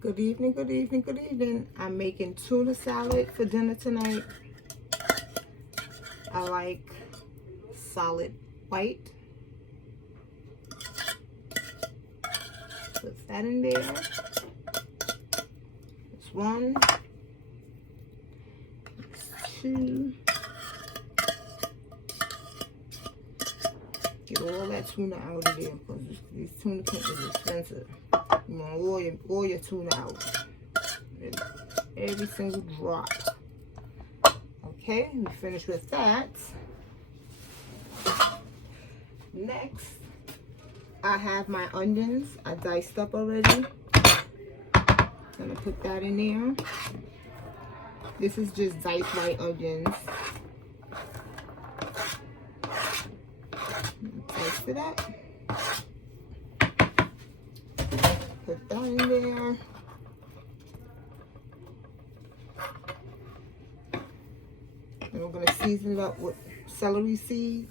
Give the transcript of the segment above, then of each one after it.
Good evening, good evening, good evening. I'm making tuna salad for dinner tonight. I like solid white. Put that in there. That's one. That's two. Get all that tuna out of there because these tuna cans are expensive. You want all your tuna out. Every single drop. Okay, we finished with that. Next, I have my onions. I diced up already. Gonna put that in there. This is just diced white onions. Dice it up. Put that in there. And we're gonna season it up with celery seed.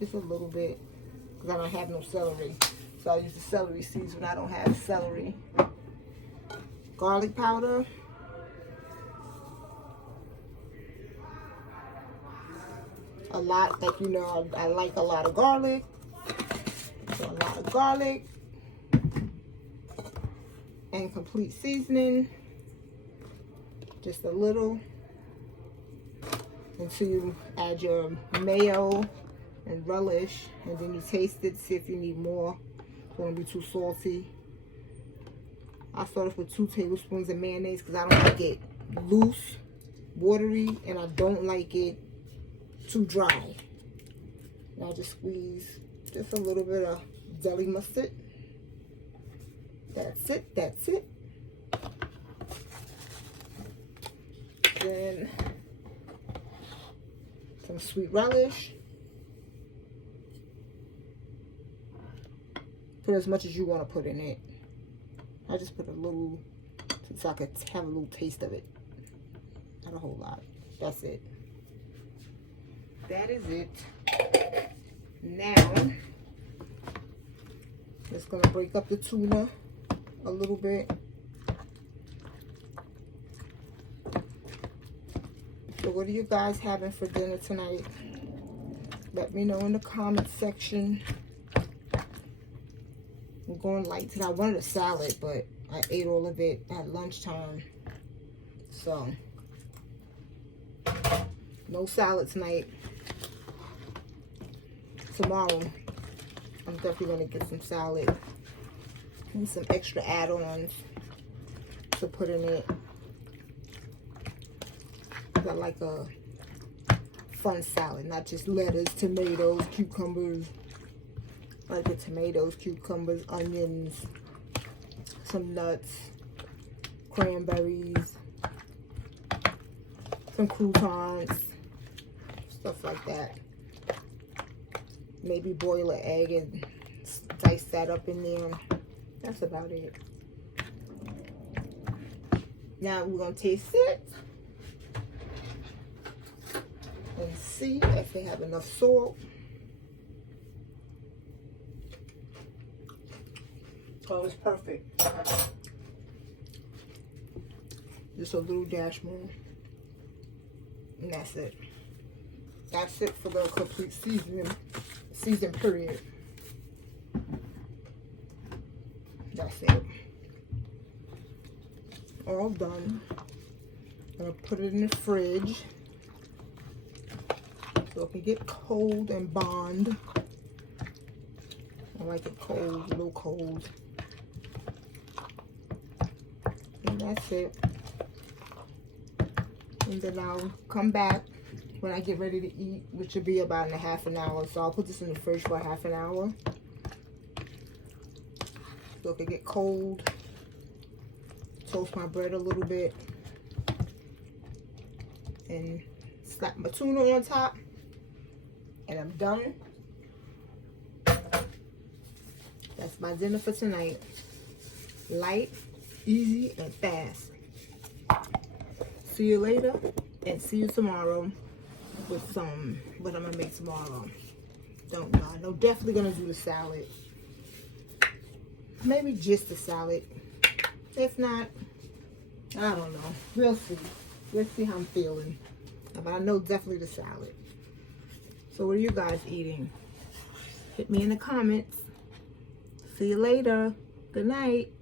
Just a little bit, because I don't have no celery. So I'll use the celery seeds when I don't have celery. Garlic powder. A lot, like you know, I like a lot of garlic. So a lot of garlic. And complete seasoning. Just a little. Until you add your mayo and relish. And then you taste it, see if you need more. It's going to be too salty. I start off with 2 tablespoons of mayonnaise because I don't like it loose, watery, and I don't like it too dry. Now just squeeze just a little bit of deli mustard. That's it, that's it. Then some sweet relish. Put as much as you want to put in it. I just put a little so I could have a little taste of it. Not a whole lot. That's it. That is it. Now, just gonna break up the tuna a little bit. So what are you guys having for dinner tonight? Let me know in the comment section. I'm going light tonight. I wanted a salad, but I ate all of it at lunchtime. So, no salad tonight. Tomorrow, I'm definitely going to get some salad and some extra add-ons to put in it. I like a fun salad, not just lettuce, tomatoes, cucumbers. I like the tomatoes, cucumbers, onions, some nuts, cranberries, some croutons, stuff like that. Maybe boil an egg and dice that up in there. That's about it. Now we're going to taste it and see if they have enough salt. Oh, it's perfect. Just a little dash more. And that's it. That's it for the complete season period. That's it. All done. I'm gonna put it in the fridge so it can get cold and bond. I like it cold, a little cold. And that's it. And then I'll come back when I get ready to eat, which will be about in a half an hour. So I'll put this in the fridge for a half an hour. So it can get cold. Toast my bread a little bit. And slap my tuna on top. And I'm done. That's my dinner for tonight. Light, easy, and fast. See you later, and see you tomorrow with some, what I'm going to make tomorrow. Don't know. I know definitely going to do the salad. Maybe just the salad. If not, I don't know. We'll see. Let's see how I'm feeling. But I know definitely the salad. So what are you guys eating? Hit me in the comments. See you later. Good night.